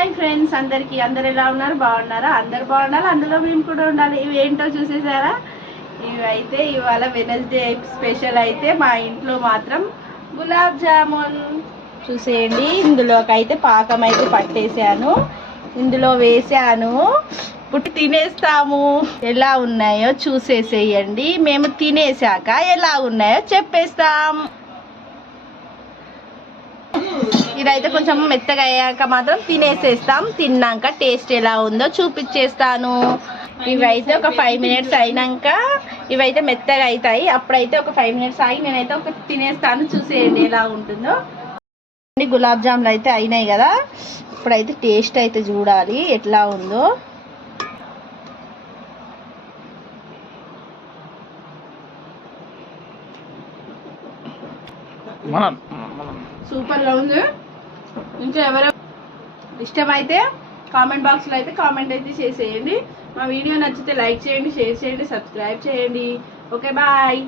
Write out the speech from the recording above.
Hi friends, అందరు ఎలా ఉన్నారు? బాగున్నారా? అందరు బాగుండాలి, అందులో మేము కూడా ఉండాలి. ఇవి ఏంటో చూసేసారా? ఇవి అయితే ఇవాళ వెనస్డే స్పెషల్ అయితే మా ఇంట్లో మాత్రం గులాబ్ జామున్ చూసేయండి. ఇందులోకి అయితే పాకం అయితే పట్టేసాను, ఇందులో వేసాను. ఇప్పుడు తినేస్తాము. ఎలా ఉన్నాయో చూసేసేయండి. మేము తినేసాక ఎలా ఉన్నాయో చెప్పేస్తాం. ఇదైతే కొంచెం మెత్తగా అయ్యాక మాత్రం తినేసేస్తాం. తిన్నాక టేస్ట్ ఎలా ఉందో చూపించేస్తాను. ఇవైతే ఒక 5 మినిట్స్ అయినాక ఇవైతే మెత్తగా అవుతాయి. అప్పుడైతే ఒక 5 మినిట్స్ ఆగి నేనైతే ఒక తినేస్తాను. చూసేయండి ఎలా ఉంటుందో. గులాబ్ జాములు అయితే అయినాయి కదా, ఇప్పుడైతే టేస్ట్ అయితే చూడాలి ఎట్లా ఉందో. సూపర్గా ఉంది. ఇంకా ఎవరైనా ఇష్టమైతే కామెంట్ బాక్స్లో అయితే కామెంట్ అయితే చేసేయండి. మా వీడియో నచ్చితే లైక్ చేయండి, షేర్ చేయండి, సబ్స్క్రైబ్ చేయండి. Okay, bye.